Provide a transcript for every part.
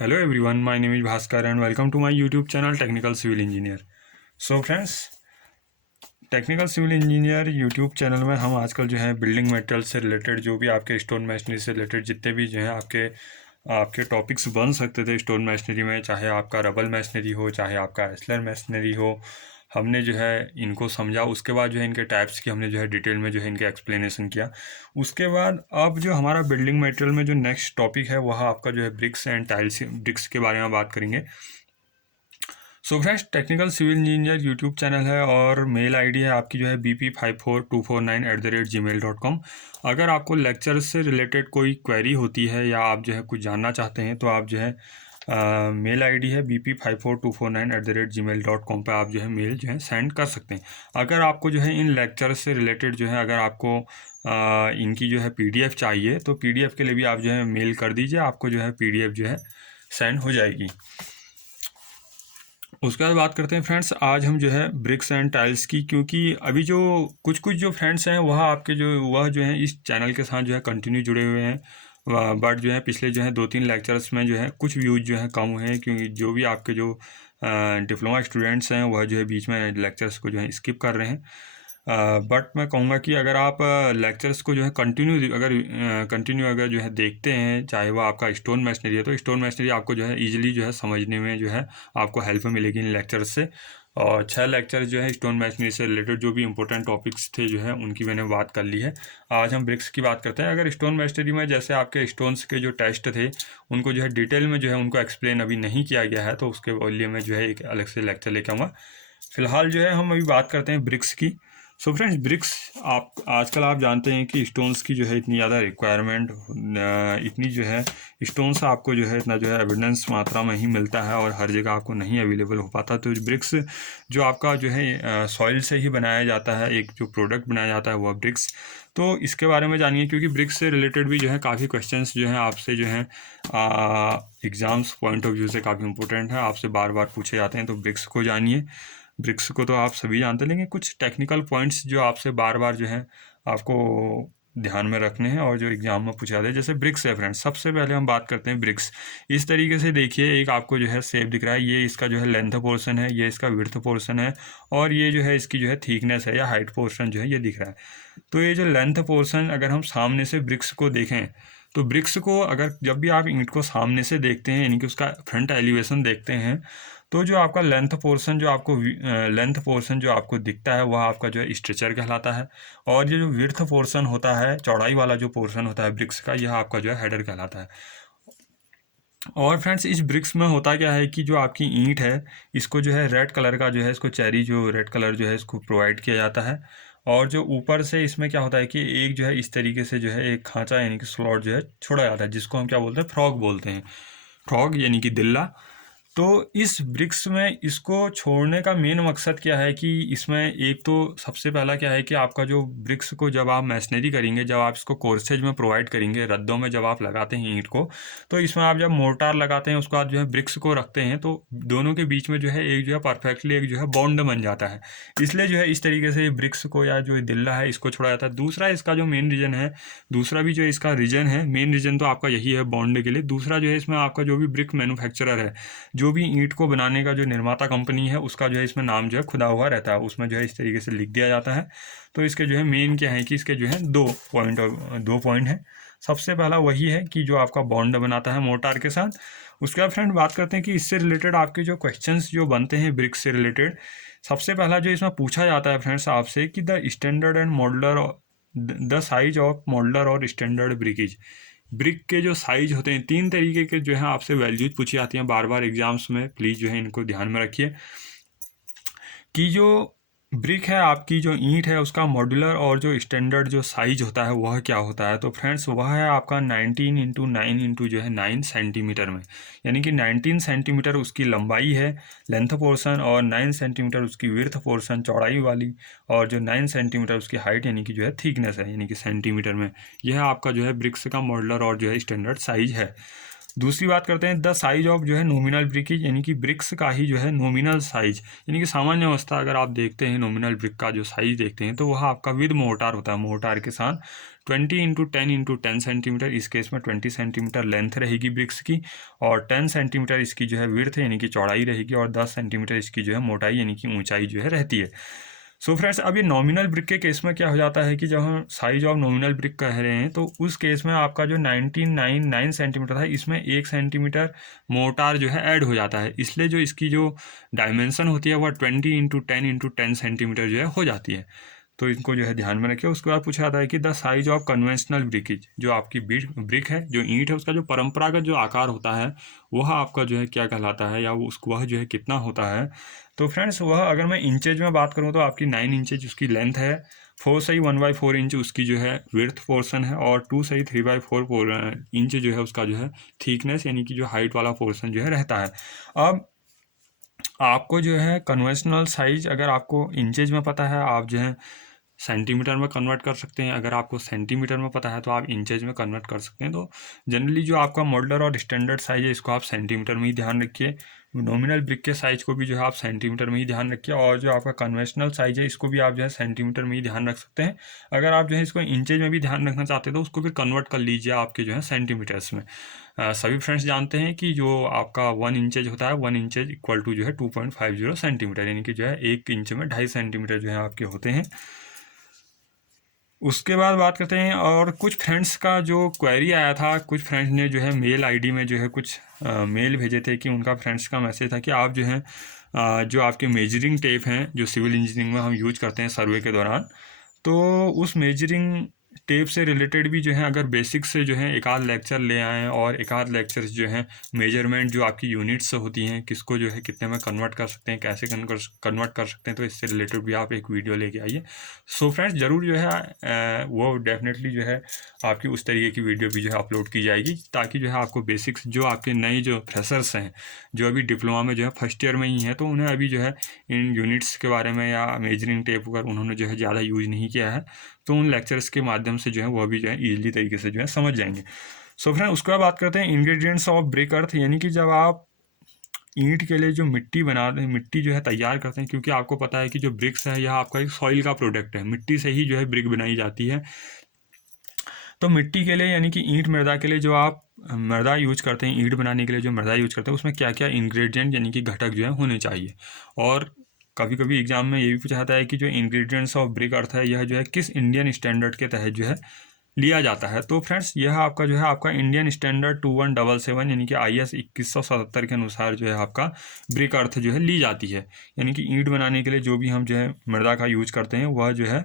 Hello everyone, my name is Bhaskar and welcome to my YouTube channel Technical Civil Engineer. So friends, technical civil engineer YouTube channel में हम आजकल जो है building material से related जो भी आपके स्टोन मैशनरी से रिलेटेड जितने भी जो है आपके आपके टॉपिक्स बन सकते थे स्टोन मैशनरी में, चाहे आपका रबल मैशनरी हो, चाहे आपका एस्लर मैशनरी हो, हमने जो है इनको समझा। उसके बाद जो है इनके टाइप्स की हमने जो है डिटेल में जो है इनके एक्सप्लेनेशन किया। उसके बाद अब जो हमारा बिल्डिंग मटेरियल में जो नेक्स्ट टॉपिक है वह आपका जो है ब्रिक्स एंड टाइल्स, ब्रिक्स के बारे में बात करेंगे। So friends, technical civil engineer YouTube channel है और मेल आईडी है आपकी जो है bp54249@gmail.com। अगर आपको लेक्चर से रिलेटेड कोई क्वेरी होती है या आप जो है कुछ जानना चाहते हैं तो आप जो है मेल आईडी है bp54249@gmail.com पर आप जो है मेल जो है सेंड कर सकते हैं। अगर आपको जो है इन लेक्चर से रिलेटेड जो है अगर आपको इनकी जो है पीडीएफ चाहिए तो पीडीएफ के लिए भी आप जो है मेल कर दीजिए, आपको जो है पीडीएफ जो है सेंड हो जाएगी। उसके बाद बात करते हैं फ्रेंड्स, आज हम जो है ब्रिक्स एंड टाइल्स की, क्योंकि अभी जो कुछ जो फ्रेंड्स हैं वह जो हैं इस चैनल के साथ जो है कंटिन्यू जुड़े हुए हैं, बट जो है पिछले जो है 2-3 लेक्चर्स में जो है कुछ व्यूज़ जो है कम हुए हैं, क्योंकि जो भी आपके जो डिप्लोमा स्टूडेंट्स हैं वह जो है बीच में लेक्चर्स को जो है स्किप कर रहे हैं। बट मैं कहूँगा कि अगर आप लेक्चर्स को जो है कंटिन्यू अगर जो है देखते हैं, चाहे वो आपका स्टोन मैशनरी है तो स्टोन मैशनरी आपको जो है ईजिली जो है समझने में जो है आपको हेल्प मिलेगी इन लेक्चर्स से। और 6 लेक्चर जो है स्टोन मैशनरी से रिलेटेड जो भी इंपॉर्टेंट टॉपिक्स थे जो है उनकी मैंने बात कर ली है। आज हम ब्रिक्स की बात करते हैं। अगर स्टोन मैशनरी में जैसे आपके स्टोन्स के जो टेस्ट थे उनको जो है डिटेल में जो है उनको एक्सप्लेन अभी नहीं किया गया है, तो उसके लिए मैं जो है एक अलग से लेक्चर लेकर आऊँगा। फिलहाल जो है हम अभी बात करते हैं ब्रिक्स की। सो फ्रेंड्स, ब्रिक्स आप आजकल आप जानते हैं कि स्टोन्स की जो है इतनी ज़्यादा रिक्वायरमेंट, इतनी जो है स्टोन्स आपको जो है इतना जो है एविडेंस मात्रा में ही मिलता है और हर जगह आपको नहीं अवेलेबल हो पाता। तो ब्रिक्स जो आपका जो है सॉइल से ही बनाया जाता है, एक जो प्रोडक्ट बनाया जाता है वह ब्रिक्स। तो इसके बारे में जानिए, क्योंकि ब्रिक्स से रिलेटेड भी जो है काफ़ी क्वेश्चंस जो हैं आपसे जो हैं एग्ज़ाम्स पॉइंट ऑफ व्यू से काफ़ी इंपॉर्टेंट है, आपसे बार बार पूछे जाते हैं। तो ब्रिक्स को जानिए। ब्रिक्स को तो आप सभी जानते हैं, लेकिन कुछ टेक्निकल पॉइंट्स जो आपसे बार बार जो है आपको ध्यान में रखने हैं और जो एग्जाम में पूछा जाता है। जैसे ब्रिक्स है फ्रेंड्स, सबसे पहले हम बात करते हैं ब्रिक्स। इस तरीके से देखिए, एक आपको जो है शेप दिख रहा है, ये इसका जो है लेंथ पोर्शन है, ये इसका विड्थ पोर्शन है, और ये जो है इसकी जो है थिकनेस है या हाइट पोर्शन जो है ये दिख रहा है। तो ये जो लेंथ पोर्शन अगर हम सामने से ब्रिक्स को देखें तो ब्रिक्स को अगर जब भी आप ईंट को सामने से देखते हैं, यानी कि उसका फ्रंट एलिवेशन देखते हैं, तो जो आपका लेंथ पोर्शन जो आपको दिखता है वह आपका जो है स्ट्रेचर कहलाता है, और ये जो विड्थ पोर्शन होता है, चौड़ाई वाला जो पोर्शन होता है ब्रिक्स का, यह आपका जो है हेडर कहलाता है। और फ्रेंड्स, इस ब्रिक्स में होता क्या है कि जो आपकी ईंट है इसको जो है रेड कलर का जो है इसको चेरी जो रेड कलर जो है इसको प्रोवाइड किया जाता है, और जो ऊपर से इसमें क्या होता है कि एक जो है इस तरीके से जो है एक खांचा यानी कि स्लॉट जो है छोड़ा जाता है, जिसको हम क्या बोलते हैं, फ्रॉग बोलते हैं। फ्रॉग यानी कि दिल्ला। तो इस ब्रिक्स में इसको छोड़ने का मेन मकसद क्या है कि इसमें एक तो सबसे पहला क्या है कि आपका जो ब्रिक्स को जब आप मैशनरी करेंगे, जब आप इसको कोर्सेज में प्रोवाइड करेंगे, रद्दों में जब आप लगाते हैं ईंट को, तो इसमें आप जब मोर्टार लगाते हैं उसके बाद जो है ब्रिक्स को रखते हैं तो दोनों के बीच में जो है एक जो है परफेक्टली एक जो है बॉन्ड बन जाता है। इसलिए जो है इस तरीके से ब्रिक्स को या जो दिल्ला है इसको छोड़ा जाता है। दूसरा इसका जो मेन रीज़न है, दूसरा भी जो इसका रीज़न है, मेन रीज़न तो आपका यही है बॉन्ड के लिए। दूसरा जो है इसमें आपका जो भी ब्रिक मैन्युफैक्चरर है, जो भी ईंट को बनाने का जो निर्माता कंपनी है, उसका जो है इसमें नाम जो है खुदा हुआ रहता है, उसमें जो है इस तरीके से लिख दिया जाता है। तो इसके जो है मेन क्या है कि इसके जो है दो पॉइंट हैं। सबसे पहला वही है कि जो आपका बॉन्ड बनाता है मोर्टार के साथ। उसके बाद फ्रेंड बात करते हैं कि इससे रिलेटेड आपके जो क्वेश्चंस जो बनते हैं ब्रिक्स से रिलेटेड, सबसे पहला जो इसमें पूछा जाता है फ्रेंड्स आपसे कि the standard and modular, the size of modular और स्टैंडर्ड ब्रिकेज। ब्रिक के जो साइज होते हैं, 3 तरीके के जो है आपसे वैल्यूज पूछी जाती हैं बार बार एग्जाम्स में, प्लीज़ जो है इनको ध्यान में रखिए कि जो ब्रिक है आपकी जो ईंट है उसका मॉड्यूलर और जो स्टैंडर्ड जो साइज होता है वह क्या होता है। तो फ्रेंड्स वह है आपका 19x9 जो है 9 सेंटीमीटर में, यानी कि 19 सेंटीमीटर उसकी लंबाई है लेंथ पोर्शन, और 9 सेंटीमीटर उसकी विड्थ पोर्शन चौड़ाई वाली, और जो 9 सेंटीमीटर उसकी हाइट यानी कि जो है थिकनेस है यानी कि सेंटीमीटर में। यह आपका जो है ब्रिक्स का मॉड्यूलर और जो है स्टैंडर्ड साइज है। दूसरी बात करते हैं द साइज ऑफ जो है नॉमिनल ब्रिक, यानी कि ब्रिक्स का ही जो है नॉमिनल साइज, यानी कि सामान्य अवस्था अगर आप देखते हैं नॉमिनल ब्रिक का जो साइज देखते हैं तो वह आपका विद मोर्टार होता है, मोर्टार के साथ 20x10x10 सेंटीमीटर, इस केस में 20 सेंटीमीटर लेंथ रहेगी ब्रिक्स की और 10 सेंटीमीटर इसकी जो है विड्थ यानी कि चौड़ाई रहेगी और 10 सेंटीमीटर इसकी जो है मोटाई यानी कि ऊंचाई जो है रहती है। सो फ्रेंड्स, अब ये नॉमिनल ब्रिक के केस में क्या हो जाता है कि जब हम साइज ऑफ नॉमिनल ब्रिक कह रहे हैं तो उस केस में आपका जो 1999 सेंटीमीटर है इसमें 1 सेंटीमीटर मोर्टार जो है ऐड हो जाता है, इसलिए जो इसकी जो डायमेंशन होती है वह 20x10x10 सेंटीमीटर जो है हो जाती है। तो इनको जो है ध्यान में रखिए। उसके बाद पूछा जाता है कि द साइज ऑफ कन्वेंशनल ब्रिकेज, जो आपकी ब्रिक है जो ईंट है उसका जो परंपरागत जो आकार होता है वह आपका जो है क्या कहलाता है या वह जो है कितना होता है। तो फ्रेंड्स, वह अगर मैं इंचेज में बात करूँ तो आपकी 9 इंचेज उसकी लेंथ है, 4 सही 1/4 इंच उसकी जो है विड्थ पोर्शन है और 2 सही 3/4 इंच जो है उसका जो है थिकनेस यानी कि जो हाइट वाला पोर्शन जो है रहता है। अब आपको जो है कन्वेंशनल साइज अगर आपको इंचेज में पता है आप जो है सेंटीमीटर में कन्वर्ट कर सकते हैं, अगर आपको सेंटीमीटर में पता है तो आप इंचेज में कन्वर्ट कर सकते हैं। तो जनरली जो आपका मॉडलर और स्टैंडर्ड साइज है इसको आप सेंटीमीटर में ही ध्यान रखिए, नॉमिनल ब्रिक के साइज को भी जो है आप सेंटीमीटर में ही ध्यान रखिए और जो आपका कन्वेंशनल साइज है इसको भी आप जो है सेंटीमीटर में ही ध्यान रख सकते हैं। अगर आप जो है इसको इंचेज में भी ध्यान रखना चाहते हैं तो उसको फिर कन्वर्ट कर लीजिए आपके जो है सेंटीमीटर्स में। सभी फ्रेंड्स जानते हैं कि जो आपका 1 इंचेज होता है 1 इंचेज इक्वल टू जो है 2.50 सेंटीमीटर, यानी कि जो है 1 इंच में 2.5 सेंटीमीटर जो है आपके होते हैं। उसके बाद बात करते हैं और कुछ फ्रेंड्स का जो क्वेरी आया था, कुछ फ्रेंड्स ने जो है मेल आईडी में जो है कुछ मेल भेजे थे कि उनका फ्रेंड्स का मैसेज था कि आप जो है जो आपके मेजरिंग टेप हैं जो सिविल इंजीनियरिंग में हम यूज करते हैं सर्वे के दौरान, तो उस मेजरिंग टेप से रिलेटेड भी जो है अगर बेसिक से जो है एक आध लेक्चर ले आएँ और एक आध लेक्चर्स जो है मेजरमेंट जो आपकी यूनिट्स होती हैं किसको जो है कितने में कन्वर्ट कर सकते हैं, कैसे कन्वर्ट कर सकते हैं, तो इससे रिलेटेड भी आप एक वीडियो लेके आइए। सो फ्रेंड्स, ज़रूर जो है वो डेफिनेटली जो है आपकी उस तरीके की वीडियो भी जो है अपलोड की जाएगी ताकि जो है आपको बेसिक्स जो आपके नए जो फ्रेशर्स हैं जो अभी डिप्लोमा में जो है फर्स्ट ईयर में ही हैं तो उन्हें अभी जो है इन यूनिट्स के बारे में या मेजरिंग टेप अगर उन्होंने जो है ज़्यादा यूज़ नहीं किया है तो उन लेक्चर्स के माध्यम से जो है वह भी जो है ईजिली तरीके से जो है समझ जाएंगे। सो फ्रेंड, उसके बाद बात करते हैं इंग्रेडिएंट्स ऑफ ब्रिक अर्थ, यानी कि जब आप ईंट के लिए जो मिट्टी बनाते हैं, मिट्टी जो है तैयार करते हैं, क्योंकि आपको पता है कि जो ब्रिक्स है यह आपका एक सॉइल का प्रोडक्ट है, मिट्टी से ही जो है ब्रिक बनाई जाती है। तो मिट्टी के लिए यानी कि ईंट मृदा के लिए जो आप मृदा यूज करते हैं, ईंट बनाने के लिए जो मृदा यूज करते हैं उसमें क्या क्या इंग्रेडिएंट यानी कि घटक जो है होने चाहिए। और कभी कभी एग्जाम में ये भी पूछा जाता है कि जो इंग्रेडिएंट्स ऑफ ब्रिक अर्थ है यह जो है किस इंडियन स्टैंडर्ड के तहत जो है लिया जाता है। तो फ्रेंड्स, यह आपका जो है आपका इंडियन स्टैंडर्ड 2177 यानी कि IS 2177 के अनुसार जो है आपका ब्रिक अर्थ जो है ली जाती है, यानी कि ईंट बनाने के लिए जो भी हम जो है मृदा का यूज करते हैं वह जो है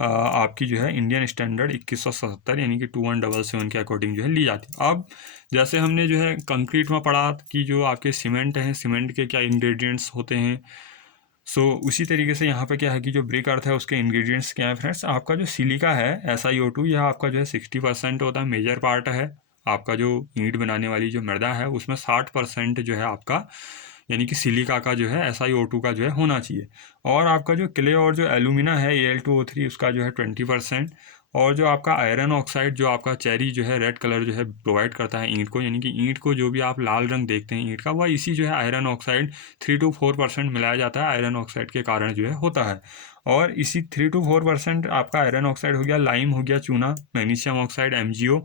आपकी जो है इंडियन स्टैंडर्ड 2177 यानी कि 2177 के अकॉर्डिंग जो है ली जाती है। अब जैसे हमने जो है कंक्रीट में पढ़ा कि जो आपके सीमेंट हैं, सीमेंट के क्या इंग्रेडिएंट्स होते हैं, सो उसी तरीके से यहाँ पे क्या है कि जो ब्रिक अर्थ है उसके इंग्रेडिएंट्स क्या है फ्रेंड्स। आपका जो सिलिका है SiO2 यह आपका जो है 60% होता है, मेजर पार्ट है। आपका जो ईंट बनाने वाली जो मृदा है उसमें 60% जो है आपका यानी कि सिलिका का जो है SiO2 का जो है होना चाहिए। और आपका जो क्ले और जो एल्यूमिना है Al2O3 उसका जो है 20%। और जो आपका आयरन ऑक्साइड जो आपका चेरी जो है रेड कलर जो है प्रोवाइड करता है ईंट को, यानी कि ईंट को जो भी आप लाल रंग देखते हैं ईंट का वह इसी जो है आयरन ऑक्साइड 3 to 4% मिलाया जाता है, आयरन ऑक्साइड के कारण जो है होता है। और इसी 3 to 4% आपका आयरन ऑक्साइड हो गया, लाइम हो गया चूना, magnesium oxide MgO,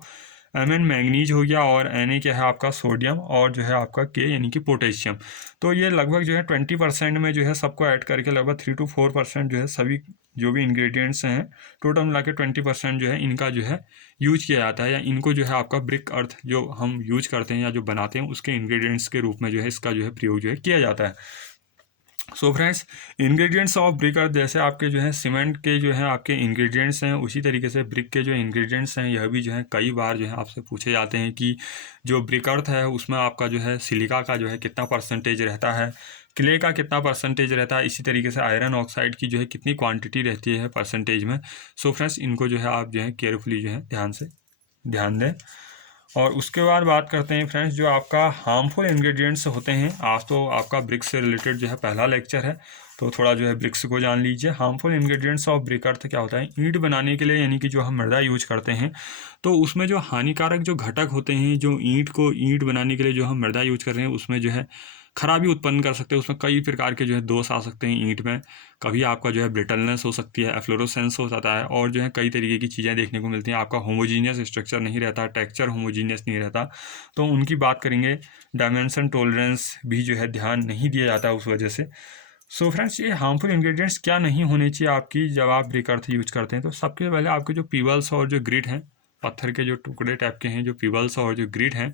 Mn manganese हो गया और Na क्या है आपका सोडियम और जो है आपका K यानी कि पोटेशियम। तो ये लगभग जो है 20% में जो है सबको ऐड करके लगभग 3 to 4% जो है सभी जो भी इंग्रेडिएंट्स हैं टोटल मिला के 20% जो है इनका जो है यूज किया जाता है, या इनको जो है आपका ब्रिक अर्थ जो हम यूज करते हैं या जो बनाते हैं उसके इंग्रेडिएंट्स के रूप में जो है इसका जो है प्रयोग जो है किया जाता है। So friends, ingredients of brick earth जैसे आपके जो है सीमेंट के जो है आपके इंग्रेडिएंट्स हैं उसी तरीके से ब्रिक के जो इंग्रेडिएंट्स हैं यह भी जो है कई बार जो है आपसे पूछे जाते हैं कि जो ब्रिक अर्थ है उसमें आपका जो है सिलिका का जो है कितना परसेंटेज रहता है, क्ले का कितना परसेंटेज रहता है, इसी तरीके से आयरन ऑक्साइड की जो है कितनी क्वांटिटी रहती है परसेंटेज में। सो फ्रेंड्स, इनको जो है आप जो है केयरफुली जो है ध्यान दें। और उसके बाद बात करते हैं फ्रेंड्स जो आपका हार्मफुल इंग्रेडिएंट्स होते हैं। आज तो आपका ब्रिक से रिलेटेड जो है पहला लेक्चर है तो थोड़ा जो है ब्रिक्स को जान लीजिए। हार्मफुल इंग्रेडिएंट्स ऑफ ब्रिक अर्थ क्या होता है, ईंट बनाने के लिए यानी कि जो हम मृदा यूज करते हैं तो उसमें जो हानिकारक जो घटक होते हैं, जो ईंट बनाने के लिए जो हम मृदा यूज कर रहे हैं उसमें जो है खराबी उत्पन्न कर सकते हैं। उसमें कई प्रकार के जो है दोष आ सकते हैं ईंट में। कभी आपका जो है ब्रिटलनेस हो सकती है, एफ्लोरोसेंस हो जाता है, और जो है कई तरीके की चीज़ें देखने को मिलती हैं। आपका होमोजीनियस स्ट्रक्चर नहीं रहता, टेक्सचर होमोजीनियस नहीं रहता, तो उनकी बात करेंगे। डायमेंशन टॉलरेंस भी जो है ध्यान नहीं दिया जाता है उस वजह से। सो फ्रेंड्स, ये हार्मफुल इंग्रेडिएंट्स क्या नहीं होने चाहिए आपकी जब आप ब्रिक अर्थ यूज करते हैं। तो सबसे पहले आपके जो पीबल्स और जो ग्रिट हैं, पत्थर के जो टुकड़े टाइप के हैं, जो पीबल्स और जो ग्रिट हैं,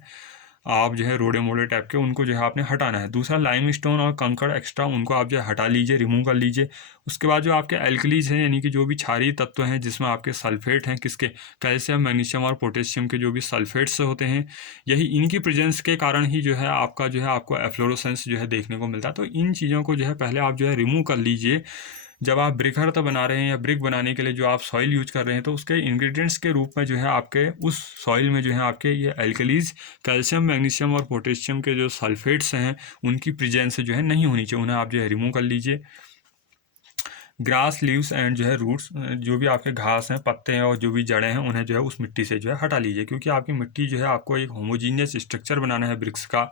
आप जो है रोड़े मोड़े टाइप के उनको जो है आपने हटाना है। दूसरा, लाइम स्टोन और कंकड़ एक्स्ट्रा उनको आप जो है हटा लीजिए, रिमूव कर लीजिए। उसके बाद जो आपके एल्कलीज हैं यानी कि जो भी क्षारीय तत्व हैं जिसमें आपके सल्फेट हैं, किसके, कैल्शियम, मैग्नीशियम और पोटेशियम के जो भी सल्फेट्स होते हैं, यही इनकी प्रेजेंस के कारण ही जो है आपका जो है आपको एफ्लोरोसेंस जो है देखने को मिलता है। तो इन चीज़ों को जो है पहले आप जो है रिमूव कर लीजिए। जब आप ब्रिक अर्थ बना रहे हैं या ब्रिक बनाने के लिए जो आप सॉइल यूज कर रहे हैं तो उसके इंग्रेडिएंट्स के रूप में जो है आपके उस सॉइल में जो है आपके ये एल्कलीज, कैल्शियम, मैग्नीशियम और पोटेशियम के जो सल्फेट्स हैं उनकी प्रेजेंस जो है नहीं होनी चाहिए, उन्हें आप जो है रिमूव कर लीजिए। ग्रास, लीव्स एंड जो है रूट्स, जो भी आपके घास हैं, पत्ते हैं और जो भी जड़ें हैं उन्हें जो है उस मिट्टी से जो है हटा लीजिए, क्योंकि आपकी मिट्टी जो है आपको एक होमोजीनियस स्ट्रक्चर बनाना है ब्रिक्स का,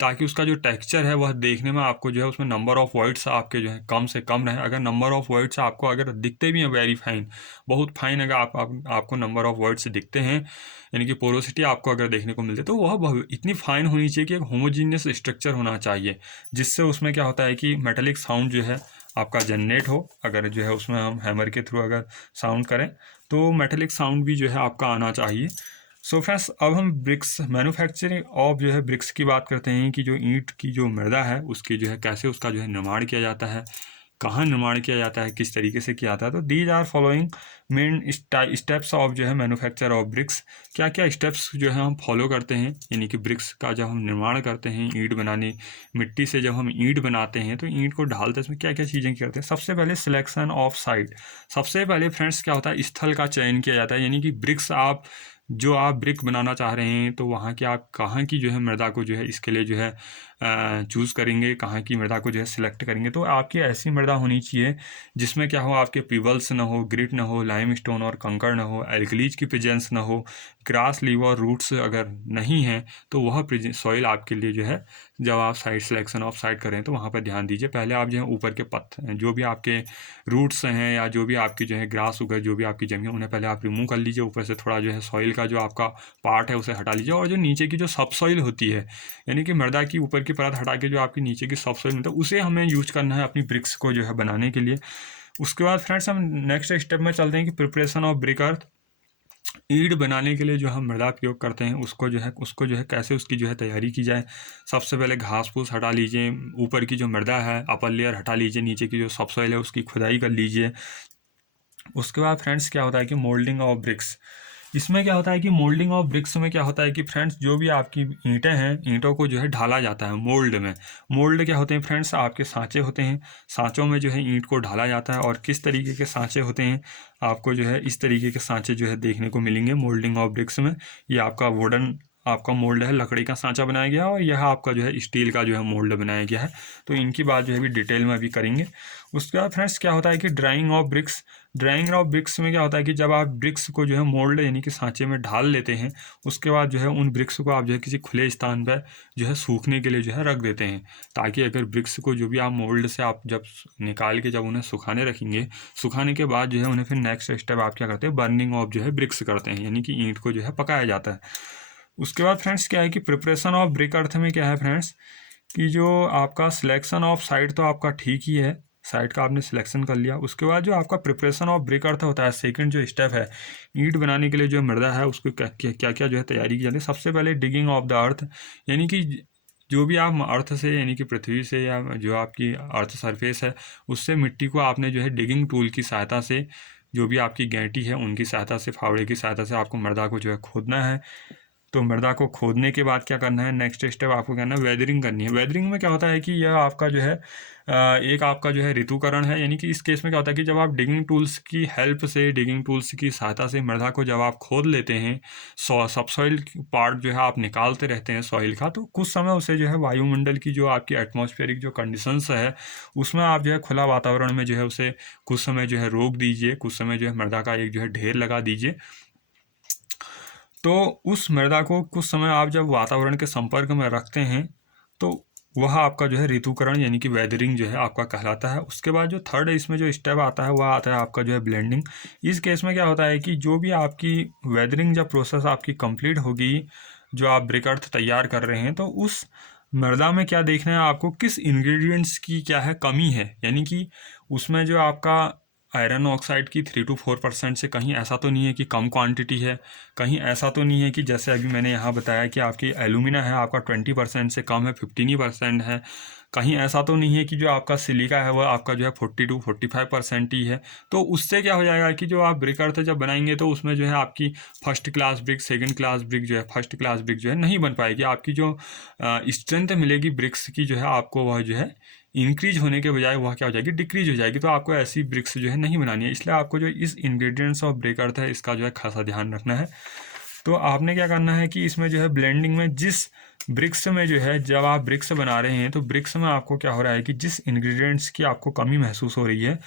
ताकि उसका जो टेक्सचर है वह देखने में आपको जो है उसमें नंबर ऑफ वर्ड्स आपके जो है कम से कम रहे। अगर नंबर ऑफ वर्ड्स आपको अगर दिखते भी हैं वेरी फाइन, बहुत फाइन, अगर आपको नंबर ऑफ वर्ड्स दिखते हैं यानी कि पोरोसिटी आपको अगर देखने को मिलती है तो वह इतनी फाइन होनी चाहिए कि एक होमोजीनियस स्ट्रक्चर होना चाहिए, जिससे उसमें क्या होता है कि मेटेलिक साउंड जो है आपका जनरेट हो। अगर जो है उसमें हम हैमर के थ्रू अगर साउंड करें तो मेटेलिक साउंड भी जो है आपका आना चाहिए। सो फ्रेंड्स, अब हम ब्रिक्स मैन्युफैक्चरिंग ऑफ जो है ब्रिक्स की बात करते हैं कि जो ईंट की जो मृदा है उसकी जो है कैसे उसका जो है निर्माण किया जाता है, कहाँ निर्माण किया जाता है, किस तरीके से किया जाता है। तो these are following main steps of जो है मैन्युफैक्चर ऑफ ब्रिक्स। क्या क्या स्टेप्स जो है हम फॉलो करते हैं यानी कि ब्रिक्स का जब हम निर्माण करते हैं, ईंट बनाने, मिट्टी से जब हम ईंट बनाते हैं तो ईंट को ढालते हैं, इसमें क्या क्या चीज़ें करते हैं। सबसे पहले सिलेक्शन ऑफ साइट। सबसे पहले फ्रेंड्स क्या होता है, स्थल का चयन किया जाता है, यानी कि ब्रिक्स जो आप ब्रिक बनाना चाह रहे हैं तो वहाँ की आप कहाँ की जो है मृदा को जो है इसके लिए जो है चूज़ करेंगे, कहाँ की मृदा को जो है सिलेक्ट करेंगे। तो आपकी ऐसी मृदा होनी चाहिए जिसमें क्या हो, आपके पीबल्स ना हो, ग्रिट ना हो, लाइम स्टोन और कंकड़ ना हो, एल्कलीज की प्रेजेंस ना हो, ग्रास, लीव और रूट्स अगर नहीं हैं तो वह सॉइल आपके लिए जो है, जब आप साइट सिलेक्शन ऑफ साइट करें तो वहाँ पर ध्यान दीजिए। पहले आप जो है ऊपर के पत्थर, जो भी आपके रूट्स हैं या जो भी आपकी जो है ग्रास वगैरह जो भी आपकी जमी है उन्हें पहले आप रिमूव कर लीजिए। ऊपर से थोड़ा जो है सॉइल का जो आपका पार्ट है उसे हटा लीजिए, और जो नीचे की जो सब सॉइल होती है यानी कि मृदा की ऊपर की परत हटा के जो आपकी नीचे की सब सॉइल होता है उसे हमें यूज करना है अपनी ब्रिक्स को जो है बनाने के लिए। उसके बाद फ्रेंड्स हम नेक्स्ट स्टेप में चलते हैं कि प्रिपरेशन ऑफ ब्रिक अर्थ। ईंट बनाने के लिए जो हम मृदा प्रयोग करते हैं उसको जो है कैसे उसकी जो है तैयारी की जाए। सबसे पहले घास फूस हटा लीजिए, ऊपर की जो मृदा है अपर लेयर हटा लीजिए, नीचे की जो सब सॉइल है उसकी खुदाई कर लीजिए। उसके बाद फ्रेंड्स क्या होता है कि मोल्डिंग ऑफ ब्रिक्स। इसमें क्या होता है कि मोल्डिंग ऑफ ब्रिक्स में क्या होता है कि फ्रेंड्स जो भी आपकी ईंटें हैं, ईंटों को जो है ढाला जाता है मोल्ड में। मोल्ड क्या होते हैं फ्रेंड्स, आपके सांचे होते हैं, सांचों में जो है ईंट को ढाला जाता है। और किस तरीके के सांचे होते हैं, आपको जो है इस तरीके के सांचे जो है देखने को मिलेंगे मोल्डिंग ऑफ ब्रिक्स में। ये आपका वुडन आपका मोल्ड है, लकड़ी का सांचा बनाया गया है, और यह आपका जो है स्टील का जो है मोल्ड बनाया गया है। तो इनकी बात जो है अभी डिटेल में अभी करेंगे। उसके बाद फ्रेंड्स क्या होता है कि drying of BRICS. Drying of BRICS में क्या होता है कि जब आप ब्रिक्स को जो है मोल्ड यानी कि सांचे में ढाल लेते हैं, उसके बाद जो है उन ब्रिक्स को आप जो है किसी खुले स्थान पर जो है सूखने के लिए जो है रख देते हैं, ताकि अगर ब्रिक्स को जो भी आप मोल्ड से आप जब निकाल के जब उन्हें सुखाने रखेंगे, सुखाने के बाद जो है उन्हें फिर नेक्स्ट स्टेप आप क्या करते हैं, बर्निंग ऑफ जो है ब्रिक्स करते हैं, यानी कि ईंट को जो है पकाया जाता है। उसके बाद फ्रेंड्स क्या है कि प्रिपरेशन ऑफ ब्रिक अर्थ में क्या है फ्रेंड्स कि जो आपका सिलेक्शन ऑफ साइट तो आपका ठीक ही है, साइट का आपने सिलेक्शन कर लिया। उसके बाद जो आपका प्रिपरेशन ऑफ ब्रिक अर्थ होता है, सेकंड जो स्टेप है ईंट बनाने के लिए जो मृदा है उसको क्या क्या जो है तैयारी की जाती है। सबसे पहले डिगिंग ऑफ द अर्थ, यानी कि जो भी आप अर्थ से यानी कि पृथ्वी से या जो आपकी अर्थ सरफेस है उससे मिट्टी को आपने जो है डिगिंग टूल की सहायता से, जो भी आपकी गैंटी है उनकी सहायता से, फावड़े की सहायता से आपको मृदा को जो है खोदना है। तो मृदा को खोदने के बाद क्या करना है, नेक्स्ट स्टेप आपको करना है वेदरिंग करनी है। वेदरिंग में क्या होता है कि यह आपका जो है एक आपका जो है ऋतुकरण है, यानी कि इस केस में क्या होता है कि जब आप डिगिंग टूल्स की हेल्प से, डिगिंग टूल्स की सहायता से मृदा को जब आप खोद लेते हैं, सबसॉइल पार्ट जो है आप निकालते रहते हैं सॉइल का, तो कुछ समय उसे जो है वायुमंडल की जो आपकी एटमॉस्फेरिक जो कंडीशंस है उसमें आप जो है खुला वातावरण में जो है उसे कुछ समय जो है रोक दीजिए, कुछ समय जो है मृदा का एक जो है ढेर लगा दीजिए। तो उस मृदा को कुछ समय आप जब वातावरण के संपर्क में रखते हैं तो वह आपका जो है ऋतुकरण यानी कि वेदरिंग जो है आपका कहलाता है। उसके बाद जो थर्ड इसमें जो स्टेप आता है वह आता है आपका जो है ब्लेंडिंग। इस केस में क्या होता है कि जो भी आपकी वेदरिंग जब प्रोसेस आपकी कंप्लीट होगी, जो आप ब्रिक अर्थ तैयार कर रहे हैं, तो उस मृदा में क्या देखना है आपको, किस इंग्रेडिएंट्स की क्या है कमी है, यानी कि उसमें जो आपका आयरन ऑक्साइड की 3 to 4% से कहीं ऐसा तो नहीं है कि कम क्वांटिटी है, कहीं ऐसा तो नहीं है कि जैसे अभी मैंने यहाँ बताया कि आपकी एलुमिना है आपका 20% से कम है, 15% है, कहीं ऐसा तो नहीं है कि जो आपका सिलिका है वह आपका जो है 40 to 45% ही है। तो उससे क्या हो जाएगा कि जो आप ब्रिक अर्थ जब बनाएंगे तो उसमें जो है आपकी first class brick, second class brick जो है, फर्स्ट क्लास ब्रिक जो है नहीं बन पाएगी। आपकी जो स्ट्रेंथ मिलेगी ब्रिक्स की जो है आपको, वह जो है इंक्रीज होने के बजाय वह क्या हो जाएगी, डिक्रीज हो जाएगी। तो आपको ऐसी ब्रिक्स जो है नहीं बनानी है, इसलिए आपको जो इस इंग्रेडिएंट्स ऑफ ब्रिक अर्थ है इसका जो है खासा ध्यान रखना है। तो आपने क्या करना है कि इसमें जो है ब्लेंडिंग में जिस ब्रिक्स में जो है, जब आप ब्रिक्स बना रहे हैं तो ब्रिक्स में आपको क्या हो रहा है कि जिस इंग्रेडिएंट्स की आपको कमी महसूस हो रही है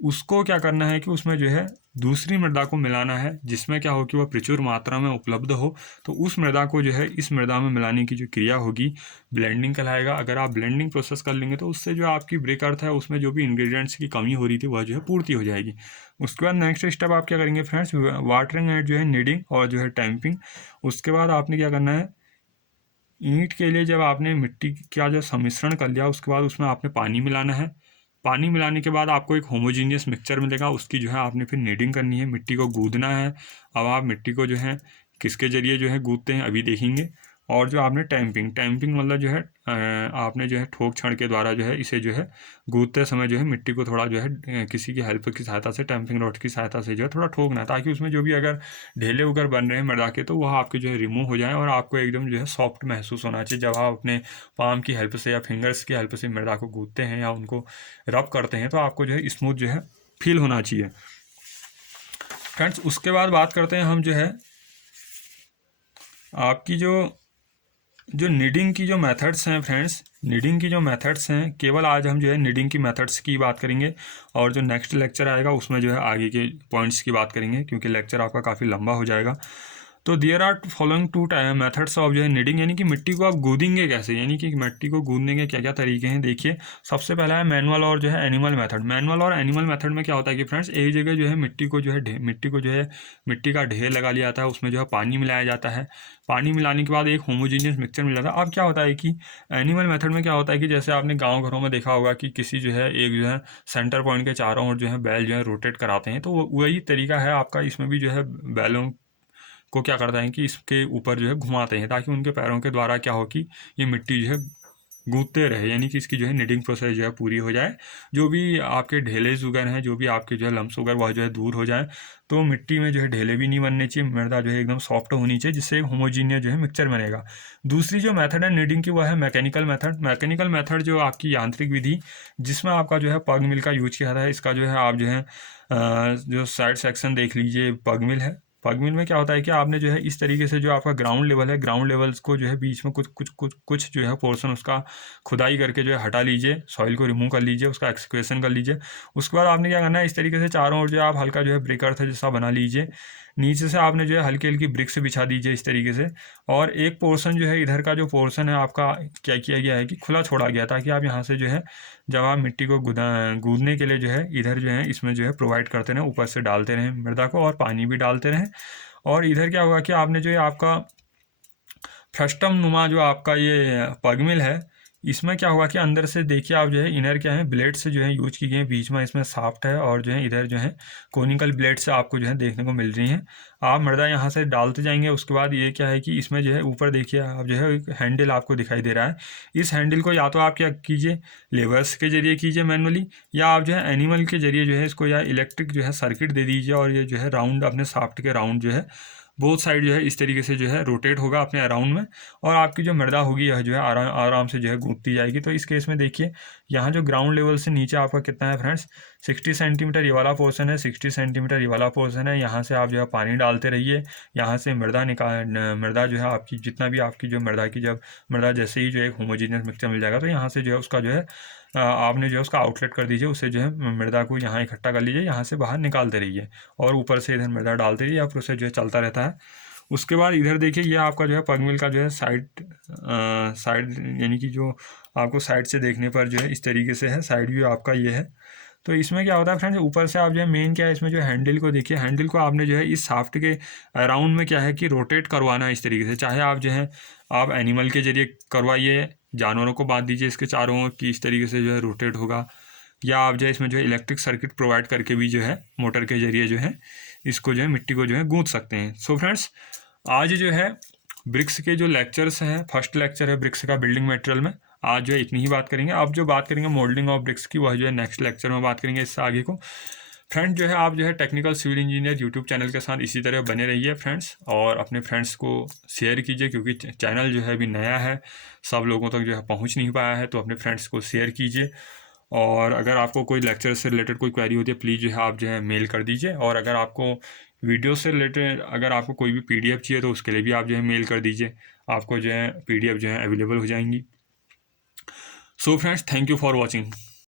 उसको क्या करना है कि उसमें जो है दूसरी मृदा को मिलाना है, जिसमें क्या हो कि वह प्रचुर मात्रा में उपलब्ध हो। तो उस मृदा को जो है इस मृदा में मिलाने की जो क्रिया होगी ब्लेंडिंग कहलाएगा। अगर आप ब्लेंडिंग प्रोसेस कर लेंगे तो उससे जो आपकी ब्रिक अर्थ है उसमें जो भी इंग्रेडिएंट्स की कमी हो रही थी वह जो है पूर्ति हो जाएगी। उसके बाद नेक्स्ट स्टेप आप क्या करेंगे फ्रेंड्स, वाटरिंग एंड जो है नीडिंग और जो है टैंपिंग। उसके बाद आपने क्या करना है, ईंट के लिए जब आपने मिट्टी का जो सम्मिश्रण कर लिया उसके बाद उसमें आपने पानी मिलाना है। पानी मिलाने के बाद आपको एक होमोजीनियस मिक्सचर मिलेगा, उसकी जो है आपने फिर नीडिंग करनी है, मिट्टी को गूंदना है। अब आप मिट्टी को जो है किसके ज़रिए जो है गूंदते हैं अभी देखेंगे। और जो आपने टैंपिंग, टैंपिंग मतलब जो है आपने जो है ठोक छड़ के द्वारा जो है इसे जो है गूंदते समय जो है मिट्टी को थोड़ा जो है किसी की हेल्प की सहायता से, टैंपिंग रॉड की सहायता से जो है थोड़ा ठोकना है, ताकि उसमें जो भी अगर ढेले उगर बन रहे हैं मृदा के तो वह आपके जो है रिमूव हो जाए और आपको एकदम जो है सॉफ्ट महसूस होना चाहिए। जब आप अपने पाम की हेल्प से या फिंगर्स की हेल्प से मृदा को गूंदते हैं या उनको रब करते हैं तो आपको जो है स्मूथ जो है फील होना चाहिए फ्रेंड्स। उसके बाद बात करते हैं हम जो है आपकी जो नीडिंग की जो मेथड्स हैं फ्रेंड्स, नीडिंग की जो मेथड्स हैं, केवल आज हम जो है नीडिंग की मेथड्स की बात करेंगे और जो नेक्स्ट लेक्चर आएगा उसमें जो है आगे के पॉइंट्स की बात करेंगे, क्योंकि लेक्चर आपका काफ़ी लंबा हो जाएगा। तो there are following 2 methods of जो है नीडिंग, यानी कि मिट्टी को आप गूंदेंगे कैसे, यानी कि मिट्टी को गूंदने के क्या क्या तरीके हैं। देखिए, सबसे पहला है मैनुअल और जो है एनिमल मेथड। मैनुअल और एनिमल मेथड में क्या होता है कि फ्रेंड्स एक जगह जो है मिट्टी को जो है मिट्टी का ढेर लगा लिया जाता है, उसमें जो है पानी मिलाया जाता है। पानी मिलाने के बाद एक होमोजीनियस मिक्सचर मिल जाता है। अब क्या होता है कि एनिमल मेथड में क्या होता है कि जैसे आपने गाँव घरों में देखा होगा कि किसी जो है एक जो है सेंटर पॉइंट के चारों ओर जो है बैल जो है रोटेट कराते हैं, तो वही तरीका है आपका। इसमें भी जो है बैलों को क्या करता है कि इसके ऊपर जो है घुमाते हैं, ताकि उनके पैरों के द्वारा क्या हो कि ये मिट्टी जो है गूंथते रहे, यानी कि इसकी जो है नीडिंग प्रोसेस जो है पूरी हो जाए। जो भी आपके ढेले शुगर हैं, जो भी आपके जो है लम्प शुगर, वह जो है दूर हो जाए। तो मिट्टी में जो है ढेले भी नहीं बनने चाहिए, मृदा जो है एकदम सॉफ्ट होनी चाहिए, जिससे होमोजीनियस जो है मिक्सचर बनेगा। दूसरी जो मेथड है नीडिंग की वह है मैकेनिकल मेथड। मैकेनिकल मेथड जो आपकी यांत्रिक विधि, जिसमें आपका जो है पग मिल का यूज किया जाता है। इसका जो है आप जो है जो साइड सेक्शन देख लीजिए, पग मिल है। पग मिल में क्या होता है कि आपने जो है इस तरीके से जो आपका ग्राउंड लेवल है, ग्राउंड लेवल्स को जो है बीच में कुछ जो है पोर्शन उसका खुदाई करके जो है हटा लीजिए, सॉइल को रिमूव कर लीजिए, उसका एक्सक्वेशन कर लीजिए। उसके बाद आपने क्या करना है, इस तरीके से चारों ओर जो आप हल्का जो है ब्रिक अर्थ जैसा बना लीजिए। नीचे से आपने जो है हल्की हल्की ब्रिक्स बिछा दीजिए इस तरीके से। और एक पोर्शन जो है इधर का जो पोर्शन है आपका क्या किया गया है कि खुला छोड़ा गया, ताकि आप यहाँ से जो है जब आप मिट्टी को गूंदने के लिए जो है इधर जो है इसमें जो है प्रोवाइड करते रहें, ऊपर से डालते रहें मृदा को और पानी भी डालते रहें। और इधर क्या होगा कि आपने जो है आपका फ्रस्टम नुमा जो आपका ये पगमिल है, इसमें क्या होगा कि अंदर से देखिए आप जो है इनर क्या है ब्लेड से जो है यूज की गई है, बीच में इसमें साफ्ट है और जो है इधर जो है कोनिकल ब्लेड से आपको जो है देखने को मिल रही हैं। आप मृदा यहाँ से डालते जाएंगे। उसके बाद ये क्या है कि इसमें जो है ऊपर देखिए आप जो है एक हैंडल आपको दिखाई दे रहा है। इस हैंडल को या तो आप क्या कीजिए लेवर्स के जरिए कीजिए मैनुअली, या आप जो है एनिमल के जरिए जो है इसको या इलेक्ट्रिक जो है सर्किट दे दीजिए और ये जो है राउंड अपने साफ्ट के राउंड जो है बोथ साइड जो है इस तरीके से जो है रोटेट होगा अपने अराउंड में, और आपकी जो मृदा होगी यह जो है आराम आराम से जो है गूंथती जाएगी। तो इस केस में देखिए यहाँ जो ग्राउंड लेवल से नीचे आपका कितना है फ्रेंड्स, 60 सेंटीमीटर ये वाला पोर्सन है, 60 सेंटीमीटर ये वाला पोर्सन है। यहाँ से आप जो है पानी डालते रहिए, यहाँ से मृदा जो है आपकी जितना भी आपकी जो मृदा की जब मृदा जैसे ही जो एक होमोजीनियस मिक्सचर मिल जाएगा तो यहाँ से जो है उसका जो है आपने जो है उसका आउटलेट कर दीजिए, उससे जो है मृदा को यहाँ इकट्ठा कर लीजिए, यहाँ से बाहर निकालते रहिए और ऊपर से इधर मृदा डालते रहिए, या प्रोसेस जो है चलता रहता है। उसके बाद इधर देखिए ये आपका जो है पग मिल का जो है साइड यानी कि जो आपको साइड से देखने पर जो है इस तरीके से है, साइड व्यू आपका ये है। तो इसमें क्या होता है फ्रेंड्स, ऊपर से आप जो है मेन क्या है इसमें जो हैंडल को देखिए, हैंडल को आपने जो है इस शाफ्ट के अराउंड में क्या है कि रोटेट करवाना है इस तरीके से। चाहे आप जो है आप एनिमल के जरिए करवाइए, जानवरों को बांध दीजिए इसके चारों ओर कि इस तरीके से जो है रोटेट होगा, या आप जो है इसमें जो है इलेक्ट्रिक सर्किट प्रोवाइड करके भी जो है मोटर के जरिए जो है इसको जो है मिट्टी को जो है गूंथ सकते हैं। सो फ्रेंड्स आज जो है ब्रिक्स के जो लेक्चर्स हैं, फर्स्ट लेक्चर है ब्रिक्स का बिल्डिंग मटेरियल में, आज जो है इतनी ही बात करेंगे। अब जो बात करेंगे मोल्डिंग ऑफ ब्रिक्स की वह जो है नेक्स्ट लेक्चर में बात करेंगे इससे आगे को। फ्रेंड्स जो है आप जो है technical civil engineer YouTube channel के साथ इसी तरह बने रहिए फ्रेंड्स, और अपने फ्रेंड्स को शेयर कीजिए क्योंकि चैनल जो है अभी नया है, सब लोगों तक जो है पहुंच नहीं पाया है, तो अपने फ्रेंड्स को शेयर कीजिए। और अगर आपको कोई लेक्चर से रिलेटेड कोई क्वेरी होती है प्लीज़ जो है आप जो है मेल कर दीजिए, और अगर आपको वीडियो से रिलेटेड अगर आपको कोई भी PDF चाहिए तो उसके लिए भी आप जो है मेल कर दीजिए, आपको जो है PDF जो है अवेलेबल हो जाएंगी। So friends thank you for watching.